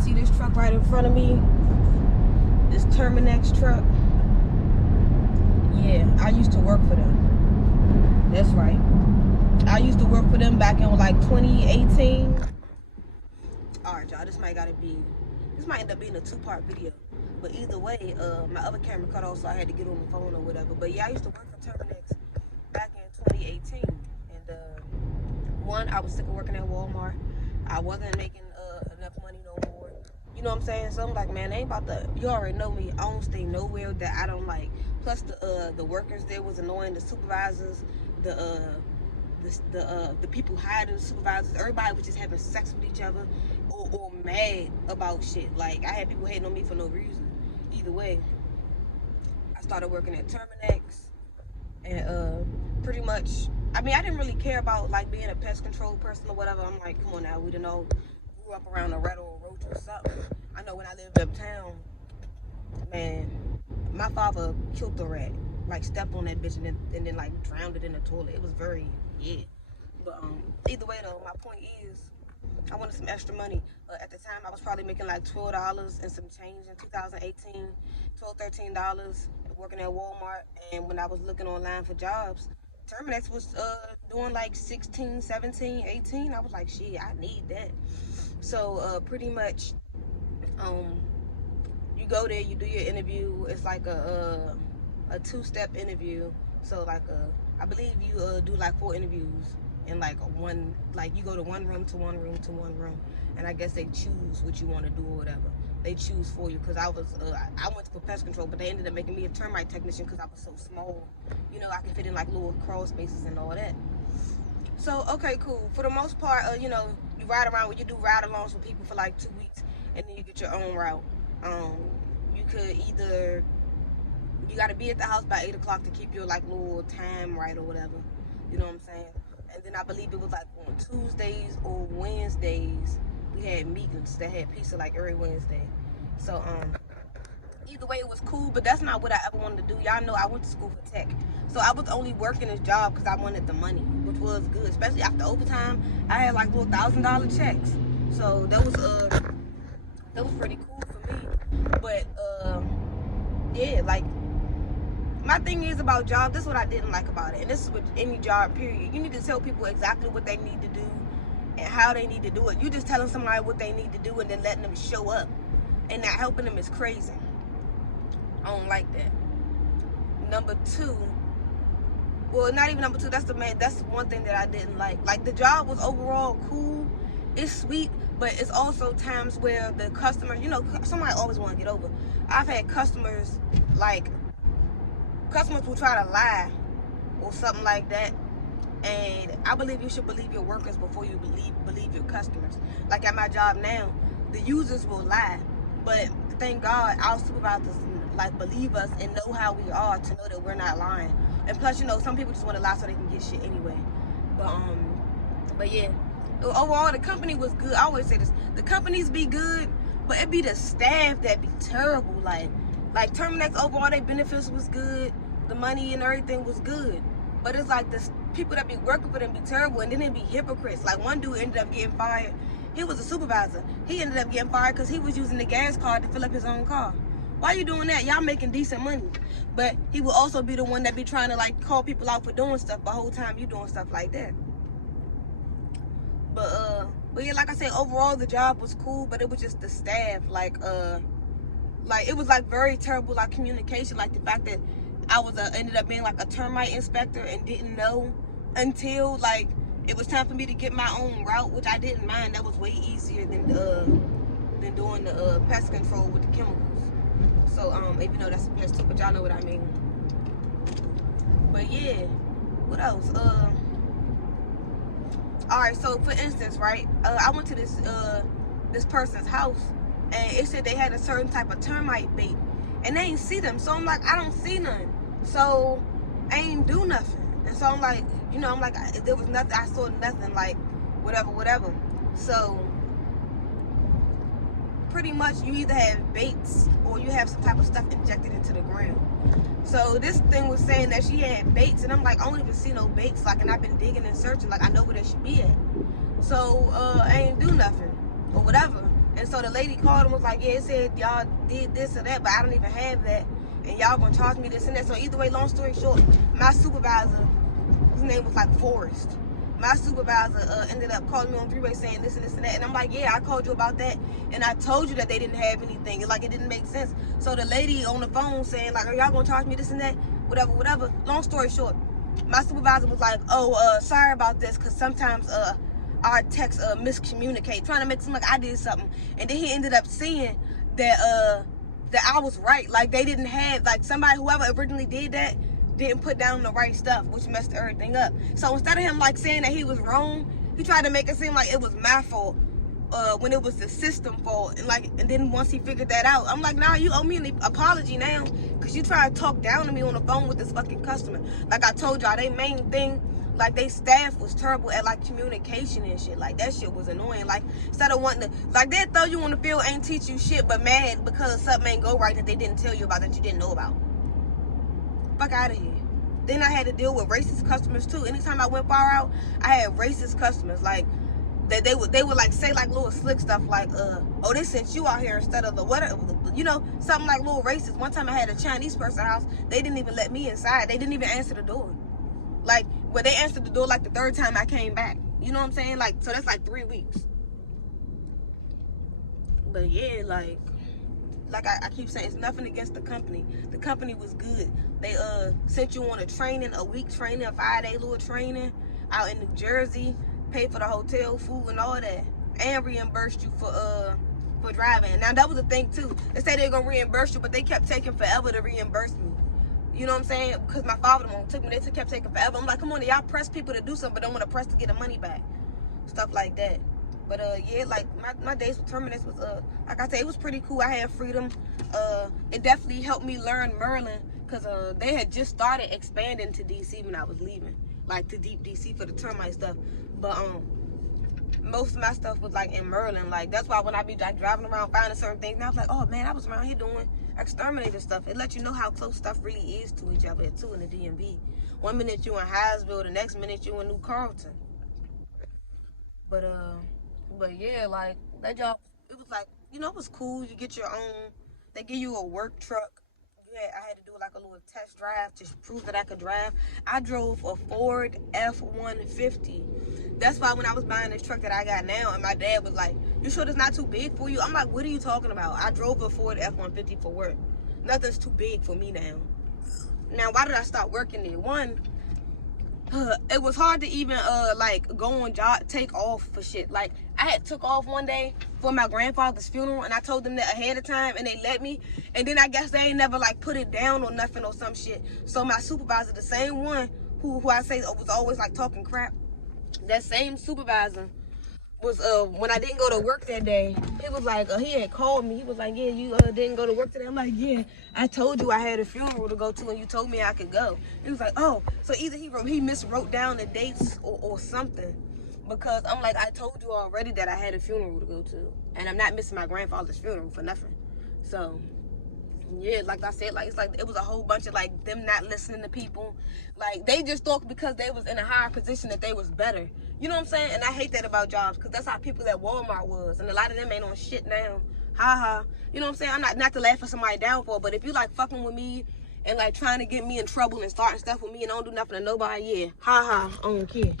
see this truck right in front of me? This Terminix truck. Yeah, I used to work for them. That's right. I used to work for them back in like 2018. Alright, y'all, this might end up being a two-part video. But either way, my other camera cut off, so I had to get on the phone or whatever. But yeah, I used to work for Terminix back in 2018. And one, I was sick of working at Walmart. I wasn't making enough money no more. You know what I'm saying? So I'm like, man, they ain't about to, you already know me. I don't stay nowhere that I don't like. Plus the workers there was annoying, the supervisors, the people hired the supervisors, everybody was just having sex with each other or mad about shit. Like, I had people hating on me for no reason. Either way, I started working at Terminix, and pretty much, I mean, I didn't really care about like being a pest control person or whatever. I'm like, come on now, we done all grew up around a rat or a roach or something. I know when I lived uptown, man, my father killed the rat, like stepped on that bitch and then like drowned it in the toilet. It was very, yeah. But either way though, my point is, I wanted some extra money. At the time, I was probably making like $12 and some change in 2018, $12, $13 working at Walmart. And when I was looking online for jobs, Terminix was doing like 16, 17, 18. I was like, shit, I need that. So pretty much, you go there, you do your interview. It's like a two-step interview. So like I believe you do like 4 interviews in like one, like you go to one room to one room to one room, and I guess they choose what you want to do or whatever. They choose for you, because I went for pest control, but they ended up making me a termite technician because I was so small. You know, I can fit in like little crawl spaces and all that. So okay, cool. For the most part, you know, you ride around, you do ride-alongs with people for like 2 weeks, and then you get your own route. You could either, you got to be at the house by 8 o'clock to keep your like little time right or whatever. You know what I'm saying? And then I believe it was like on Tuesdays or Wednesdays, we had meetings that had pizza like every Wednesday. So either way, it was cool, but that's not what I ever wanted to do. Y'all know I went to school for tech, so I was only working this job because I wanted the money, which was good, especially after overtime. I had like little $1,000 checks, so that was pretty cool for me. But yeah, like, my thing is about jobs, this is what I didn't like about it, and this is with any job, period. You need to tell people exactly what they need to do and how they need to do it. You just telling somebody what they need to do and then letting them show up and not helping them is crazy. I don't like that. Number 2, well, not even number 2, that's one thing that I didn't like. Like, the job was overall cool, it's sweet, but it's also times where the customer, you know, somebody always want to get over. I've had customers, like, customers will try to lie or something like that, and I believe you should believe your workers before you believe your customers. Like at my job now, the users will lie, but thank God our supervisors like believe us and know how we are to know that we're not lying. And plus, you know, some people just want to lie so they can get shit anyway. But yeah, overall the company was good. I always say this: the companies be good, but it be the staff that be terrible. Like Terminix, overall, their benefits was good, the money and everything was good, but it's like the people that be working for them be terrible, and then they be hypocrites. Like, one dude ended up getting fired. He was a supervisor. He ended up getting fired because he was using the gas card to fill up his own car. Why you doing that? Y'all making decent money. But he will also be the one that be trying to like call people out for doing stuff the whole time you doing stuff like that. But yeah, like I said, overall the job was cool, but it was just the staff, like it was like very terrible like communication. Like the fact that I was ended up being like a termite inspector and didn't know until like it was time for me to get my own route, which I didn't mind. That was way easier than doing the pest control with the chemicals. So even though that's a pest too, but y'all know what I mean. But yeah, what else? All right, so for instance, right, I went to this person's house, and it said they had a certain type of termite bait, and they ain't see them. So I'm like, I don't see none, so I ain't do nothing. And so I'm like, you know, I'm like, there was nothing, I saw nothing, like whatever. So pretty much you either have baits or you have some type of stuff injected into the ground. So this thing was saying that she had baits, and I'm like, I don't even see no baits, like, and I've been digging and searching, like, I know where they should be at. So I ain't do nothing or whatever. And so the lady called and was like, yeah, it said y'all did this or that, but I don't even have that. And y'all gonna charge me this and that. So either way, long story short, my supervisor, his name was like Forrest. My supervisor ended up calling me on three-way saying this and this and that. And I'm like, yeah, I called you about that. And I told you that they didn't have anything. Like, it didn't make sense. So the lady on the phone saying, like, are y'all going to charge me this and that? Whatever, whatever. Long story short, my supervisor was like, oh, sorry about this, because sometimes our texts miscommunicate, trying to make it seem like I did something. And then he ended up seeing that I was right. Like, they didn't have, like, somebody, whoever originally did that, didn't put down the right stuff, which messed everything up. So instead of him like saying that he was wrong, he tried to make it seem like it was my fault when it was the system fault. And then once he figured that out, I'm like, nah, you owe me an apology now, because you try to talk down to me on the phone with this fucking customer. Like I told y'all, they main thing, like, they staff was terrible at like communication and shit. Like, that shit was annoying. Like, instead of wanting to, like, they'll throw you on the field, ain't teach you shit, but mad because something ain't go right that they didn't tell you about, that you didn't know about. Fuck out of here. Then I had to deal with racist customers too. Anytime I went far out, I had racist customers. Like, that they would like say like little slick stuff like, oh, they sent you out here instead of the whatever, you know, something like little racist. One time I had a Chinese person house, they didn't even let me inside. They didn't even answer the door. Like, well, they answered the door like the third time I came back. You know what I'm saying? Like, so that's like 3 weeks. But yeah, like I keep saying, it's nothing against the company. The company was good. They sent you on a week training, a 5-day little training out in New Jersey, paid for the hotel, food, and all that, and reimbursed you for driving. Now that was the thing too. They said they were gonna reimburse you, but they kept taking forever to reimburse me. You know what I'm saying? Because my father took me. They kept taking forever. I'm like, come on, y'all press people to do something, but don't want to press to get the money back. Stuff like that. But yeah, like my days with Terminix was like I said, it was pretty cool. I had freedom. It definitely helped me learn Maryland, because they had just started expanding to DC when I was leaving, like to deep DC for the termite stuff. But most of my stuff was like in Maryland. Like, that's why when I be like driving around finding certain things, and I was like, oh man, I was around here doing exterminator stuff. It lets you know how close stuff really is to each other too in the DMV. 1 minute you in Hyattsville, the next minute you in New Carlton. But yeah, like, that job, it was like, you know, it was cool. You get your own, they give you a work truck. Yeah, I had to do like a little test drive to prove that I could drive. I drove a Ford F-150. That's why when I was buying this truck that I got now, and my dad was like, you sure it's not too big for you? I'm like, what are you talking about? I drove a Ford F-150 for work. Nothing's too big for me now. Now, why did I start working there? One, it was hard to even like go on job, take off for shit. Like, I had took off one day for my grandfather's funeral, and I told them that ahead of time, and they let me. And then I guess they ain't never like put it down or nothing or some shit. So my supervisor, the same one who I say was always like talking crap, that same supervisor was when I didn't go to work that day, he was like, he had called me. He was like, yeah, you didn't go to work today. I'm like, yeah, I told you I had a funeral to go to, and you told me I could go. He was like, oh, so either he miswrote down the dates or something, because I'm like, I told you already that I had a funeral to go to, and I'm not missing my grandfather's funeral for nothing. So yeah, like I said, like, it's like it was a whole bunch of like them not listening to people. Like, they just thought because they was in a higher position that they was better. You know what I'm saying? And I hate that about jobs, because that's how people at Walmart was, and a lot of them ain't on shit now. Ha. You know what I'm saying? I'm not to laugh for somebody down for, but if you like fucking with me and like trying to get me in trouble and starting stuff with me and don't do nothing to nobody, yeah, ha, I don't care.